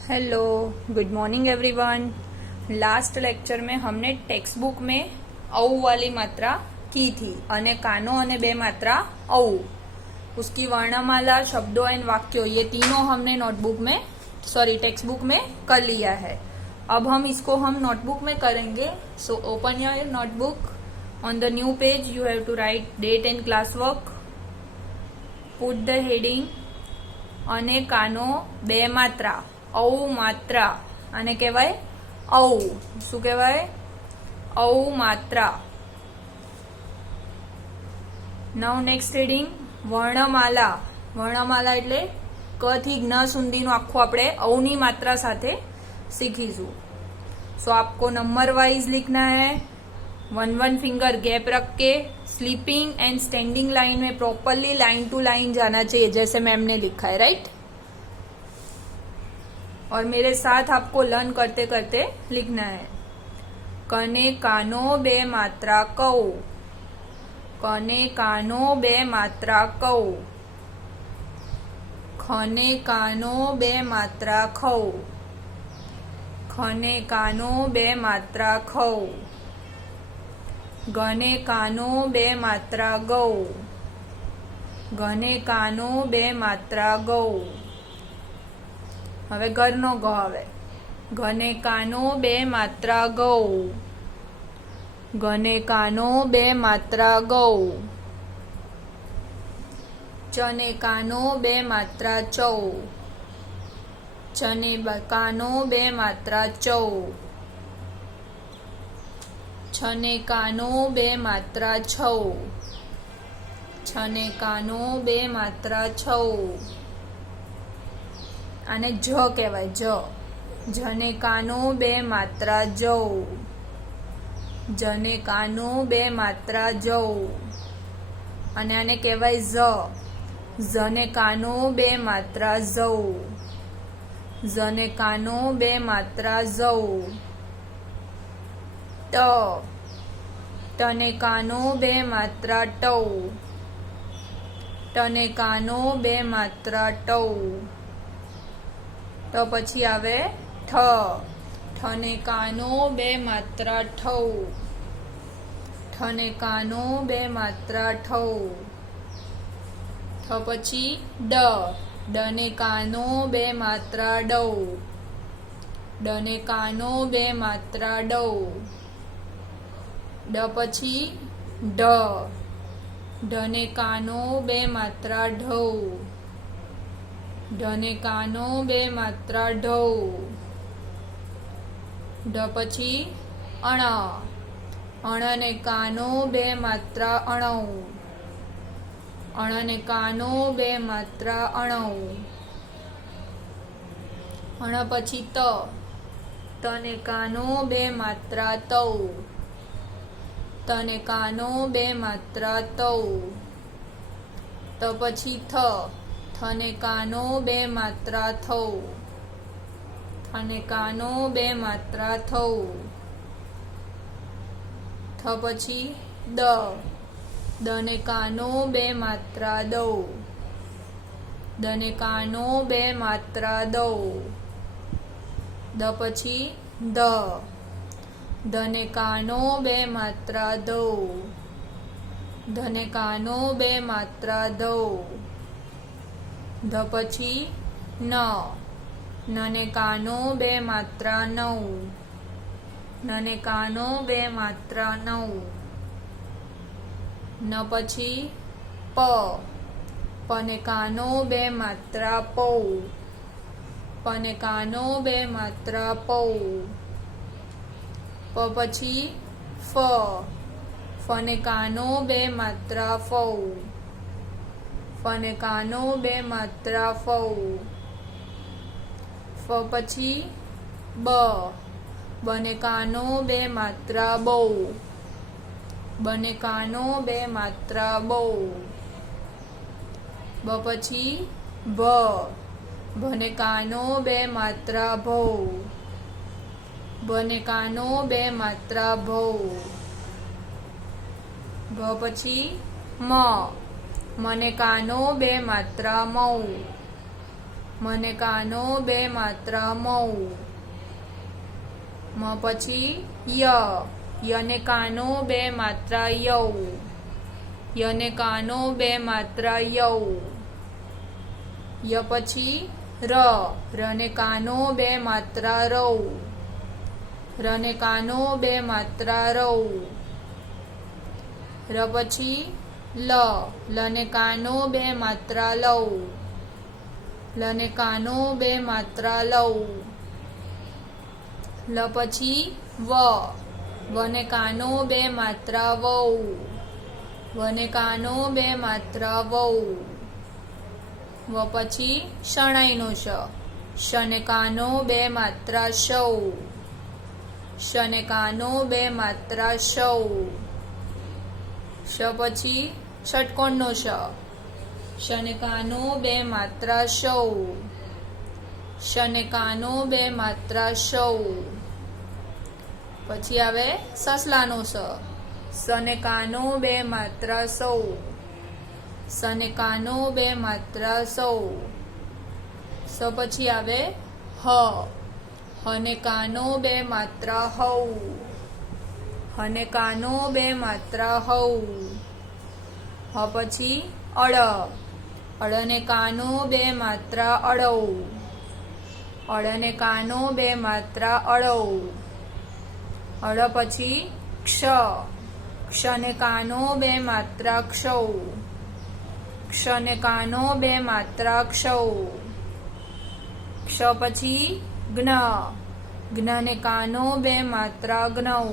Hello, good morning everyone. Last lecture में हमने text book में औ वाली मात्रा की थी अने कानो अने बे मात्रा औ। उसकी वर्णमाला, शब्दों एंड वाक्यों ये तीनों हमने टेक्स्ट बुक में कर लिया है। अब हम इसको नोटबुक में करेंगे। So open your notebook. On the new page you have to write date and class work. Put the heading अने कानो बे मात्रा औ मात्रा आने कहेवाय औ। शू कहेवाय? औ मात्रा। नाउ नेक्स्ट हेडिंग वर्णमाला। वर्णमाला एटले क थी ज्ञ सुधीनुं आखुं आपणे औ नी मात्रा साथे सीखीशुं। सो आपको नंबर वाइज लिखना है। 1 फिंगर गैप रख के स्लीपिंग एंड स्टैंडिंग लाइन में प्रॉपरली लाइन टू लाइन जाना चाहिए, जैसे मैम ने लिखा है, राइट। और मेरे साथ आपको लर्न करते करते लिखना है। कने कानो बे मात्रा कौ। कने कानो बे मात्रा कौ। खने कानो बे मात्रा खौ। खने कानो बे मात्रा खौ। गने कानो बे मात्रा गौ। गने कानो बे मात्रा गौ। हवे घरनो ग आवे। घने कानो बे मात्रा गौ। घने कानो बे मात्रा गौ। चने कानो बे मात्रा चौ। चने कानो बे मात्रा चौ। छने कानो बे मात्रा छौ। छने कानो बे मात्रा छौ। आने ज कहेवाय ज। जने कानो बे मात्रा जौ। जने कानो बे मात्रा जौ। अने आने कहेवाय ज। जने कानो बे मात्रा जौ। जने कानो बे मात्रा जौ। ट। टने कानो बे मात्रा टौ। टने कानो बे मात्रा टौ। तो पछी आवे ठ। ठने कानो बे मात्रा ठौ। ठने कानो बे मात्रा ठौ। ठ पछी ड। डने कानो बे मात्रा डौ। डने कानो बे मात्रा डौ। ड पछी ढ। ढने कानो बे मात्रा ढौ। ढने कानो बे मात्रा ढौ। ढ पछी अण। अणने कानो बे मात्रा अणौ। अणने कानो बे मात्रा अणौ। अण पछी त। तने कानो बे मात्रा तौ। तने कानो बे मात्रा तौ। त पछी थ। थने कानो बे मात्रा थौ। थने कानो बे मात्रा थौ। थ पछी द। दने कानो बे मात्रा दौ। दने कानो बे मात्रा दौ। द पछी द। दने कानो बे मात्रा दौ। धने कानो बे मात्रा दौ। ध पछी न। नने कानो बे मात्रा नौ। नने कानो बे मात्रा नौ। न पछी प। पने कानो बे मात्रा पौ। पने कानो बे मात्रा पौ। प पछी फ। फने कानो बे मात्रा फौ। फने कानो बे मात्रा फौ। फ पछी ब। बने कानो बे मात्रा बौ। बने कानो बे मात्रा बौ। ब पछी भ। भने कानो बे मात्रा भौ। भने कानो बे मात्रा भौ। भ पछी म। मने कानो बे मात्रा मौ। મને કાનો બે માત્રા મઉ. મ પછી યને કાનો બે માત્રા યૌ. યને કાનો બે માત્રા યૌ. ય પછી રને કાનો બે માત્રા રૌ. રને કાનો બે માત્રા રૌ. ર પછી લને કાનો બે માત્રા લઉ. લને કાનો બે માત્રા લઉ. લ પછી વને કાનો બે માત્રા વૌ. વને કાનો બે માત્રા વૌ. વ પછી શણાઈનો શને કાનો બે માત્રા શૌ. શને કાનો બે માત્રા શૌ. શ પછી ષટકોણનો શને કાનો બે માત્રા શૌ. શને કાનો બે માત્રા શૌ. પછી આવે સસલાનો સને કાનો બે માત્રા સૌ. સને કાનો બે માત્રા સૌ. સ પછી આવે હને કાનો બે માત્રા હૌ. હને કાનો બે માત્રા હૌ. હ પછી અળને કાનો બે માત્રા અળૌ. અળને કાનો બે માત્રા અળૌ. અળ પછી ક્ષને કાનો બે માત્રા ક્ષૌ. ક્ષને કાનો બે માત્રા ક્ષૌ. ક્ષ પછી જ્ઞને કાનો બે मात्रा ज्ञौ.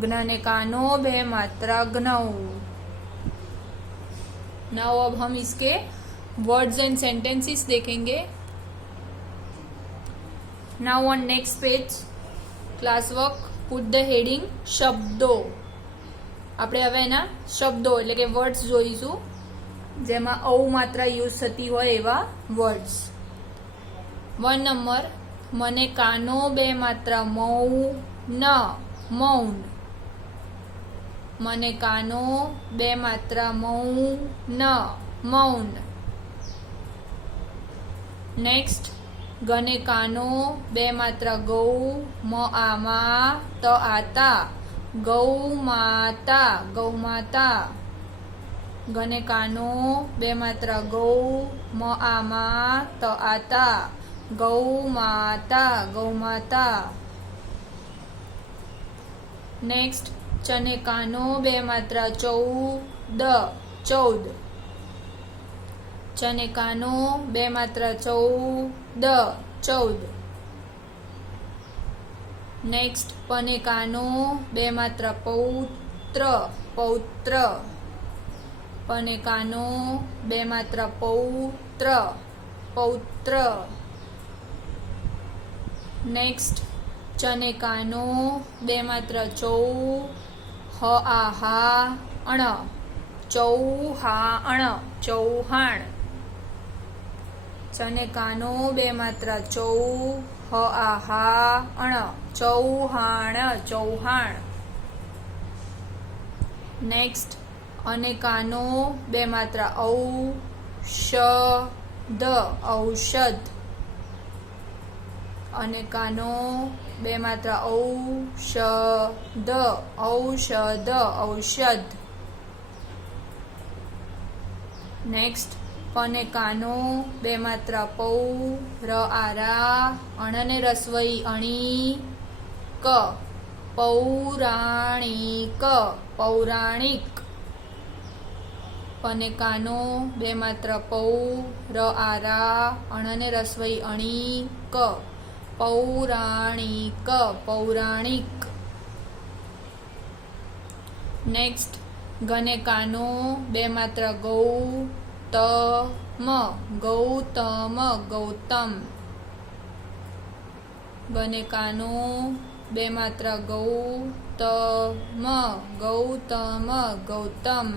ज्ञने कानो बे मात्रा ज्ञौ. नाउ अब हम इसके वर्ड्स एंड सेंटेंसेस देखेंगे. Now on next page class work put the heading शब्दों. આપણે હવે એના શબ્દો એટલે કે વર્ડ્સ જોઈશું જેમાં ઔ માત્રા યુઝ થતી હોય એવા વર્ડ્સ. 1 નંબર મને કાનો બે માત્રા મૌન. મૌન. મને કાનો બે માત્રા મૌન. મૌન. નેક્સ્ટ ગને કાનો બે માત્રા ગૌ. મ આમાં ત આતા. ગૌ માતા. ગૌ માતા. ગને કાનો બે માત્રા ગૌ. મ આમાં ત આતા. ગૌ માતા. ગૌ માતા. નેક્સ્ટ ચને કાનો બે માત્રા ચૌદ. ચૌદ. ચને કાનો બે માત્રા ચૌદ. ચૌદ. નેક્સ્ટ પને કાનો બે માત્રા પૌત્ર. પૌત્ર. પને કાનો બે માત્રા પૌત્ર. પૌત્ર. નેક્સ્ટ ચને કાનો બે માત્રા ચૌ. હ આહા અણ. ચૌહાણ. ચૌહાણ. ચને કાનો બે માત્રા ચૌ. હ આહા અણ. ચૌહાણ. ચૌહાણ. નેક્સ્ટ અને કાનો બે માત્રા ઔષધ. ઔષધ. અને કાનો બે માત્રા ઔષધ. ઔષધ. ઔષધ. નેક્સ્ટ પને કાનો બે માત્રા પૌ. ર આરા અણને રસવઈ અણી ક. પૌરાણિક. પૌરાણિક. પને કાનો બે માત્રા પૌ. ર આરા અણને રસવઈ અણી ક. પૌરાણિક. પૌરાણિક. નેક્સ્ટ ગને કાનો બે માત્રા ગૌ. તમ. ગૌતમ. ગૌતમ. ગને કાનો બે मात्रा गौतम. गौतम. गौतम.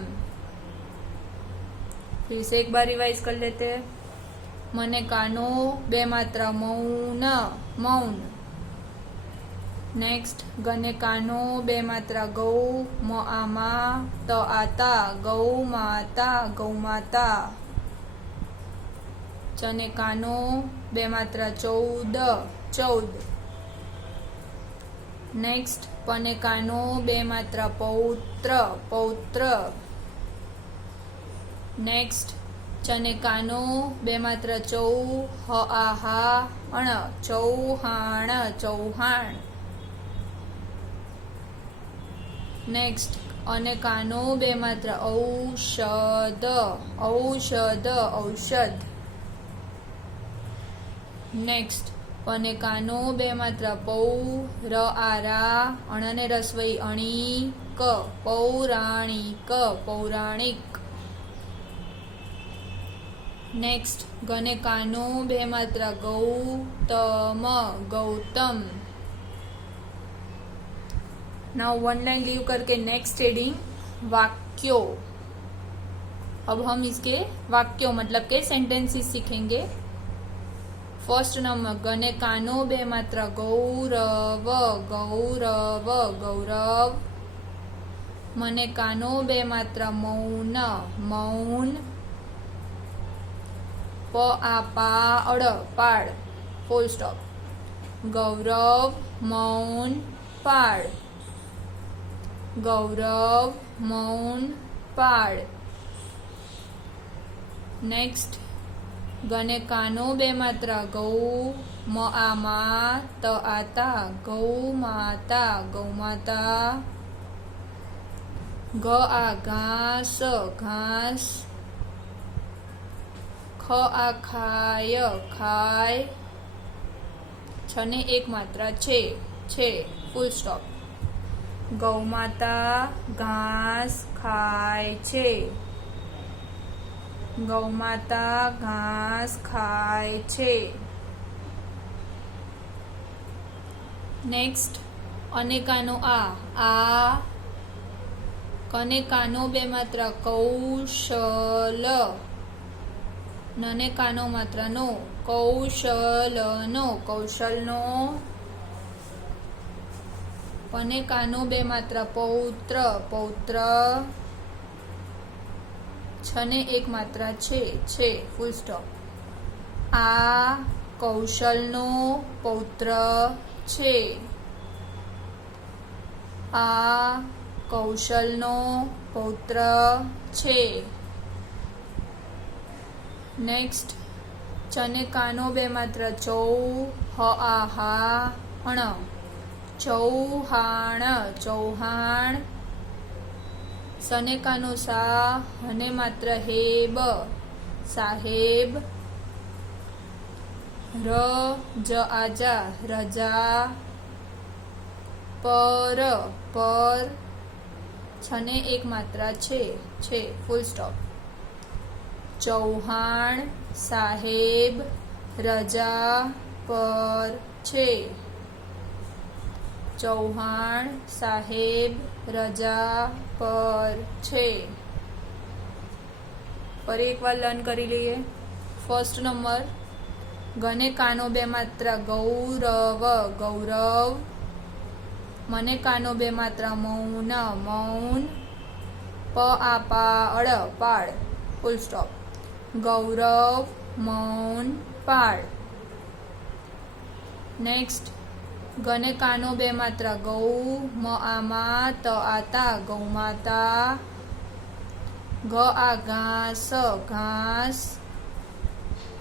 फिर से एक बार रिवाइज कर लेते हैं. मने कानो बे मात्रा मौन. मौन. नेक्स्ट गने कानो बे मात्रा गौ. म आमा त आता. गौ माता. गौ माता. चने कानो बे मात्रा 14 14. नेक्स्ट पने कानो बे मात्रा पौत्र पौत्र. नेक्स्ट चने कानो बे मात्रा चौहाण चौहाण चौहाण. नेक्स्ट अने कानो बे मात्रा औषध औषध औषध. नेक्स्ट पने कानो बे मात्रा पौ र आरा अणने रसवई अणी क पौराणिक पौराणिक. नेक्स्ट गने कानो बे मात्रा Gautam Gautam. Now one line leave करके नेक्स्ट हेडिंग वाक्यों. अब हम इसके वाक्यों मतलब के सेंटेंसेस सीखेंगे. फर्स्ट नंबर गने कानो बे मात्रा गौरव गौरव गौरव. मने कानो बे मात्रा मौन मौन. प आ पाड़ पाड़ फुल स्टॉप. गौरव मौन पाड़ गौरव मौन पाड़. नेक्स्ट गने कानो बे मात्रा गौ म आ मा त आता गौ माता गौ माता. ग आ घास घास. ख आ खाय खाय. छने एक मात्रा छे फुल स्टॉप. गौ माता घास खाय छे गौ माता घास खाय छे. नेक्स्ट अनेकानो आ कनेकानो बे मात्रा कौशल नने कानो मात्रा नो कौशल नो कौशल नो. पने कानो बे मात्रा पौत्र पौत्र. छने एक मात्रा छे फुल स्टॉप. आ कौशल नो पौत्र छे आ कौशल नो पौत्र छे. नेक्स्ट चने कानो बे मात्रा चौहाण चौहाण चौहाण. सने कानो सा हने मात्र हेब साहेब. र ज आजा रजा. पर पर. छने एक मात्रा छे फुल स्टॉप. चौहाण साहेब रजा पर छे चौहाण साहेब रजा पर छे. फरी एक बार लर्न करी लीए. फर्स्ट नंबर गने कानो बे मात्रा गौरव गौरव. मने कानो बे मात्रा मौन मौन. प आ पाड़ पाड़ फुल स्टॉप. गौरव मौन पाड़. नेक्स्ट गने कानो बे मात्रा गौ म आ मा त आता गौ माता. ग आ घास घास.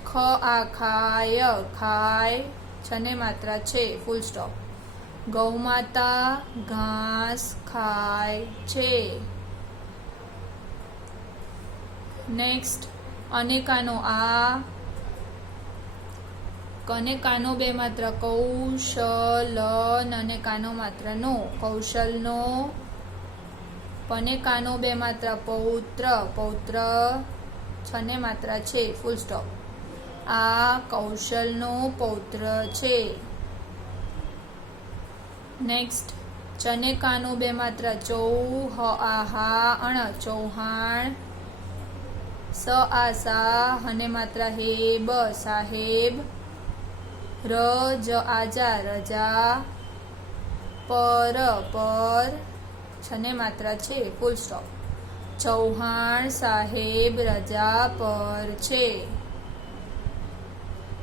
ख आ खाय खाय. छने मात्रा छे फुल स्टॉप. गौ माता घास खाय छे. नेक्स्ट अनेकानो कने कानो बे मात्रा कौशल नने कानो मात्रा नो कौशल नो. पने कानो बे मात्रा पौत्र पौत्र. छने मात्रा छे फुल स्टॉप. आ कौशल नो पौत्र छे. नेक्स्ट चने कानो बे मात्रा चौहाण चौहाण. स आ सा हने मात्रा हेब साहेब. र ज आजा रजा. पर पर. छने मात्रा छे फुल स्टॉप. चौहाण साहेब रजा पर छे.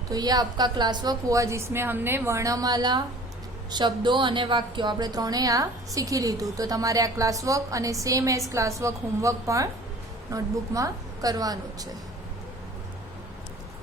तो ये आपका क्लास वर्क हुआ जिसमें हमने वर्णमाला, શબ્દો અને વાક્યો આપણે ત્રણેય આ શીખી લીધું. તો તમારે આ ક્લાસ વર્ક અને same as class work homework પણ નોટબુકમાં કરવાનું છે.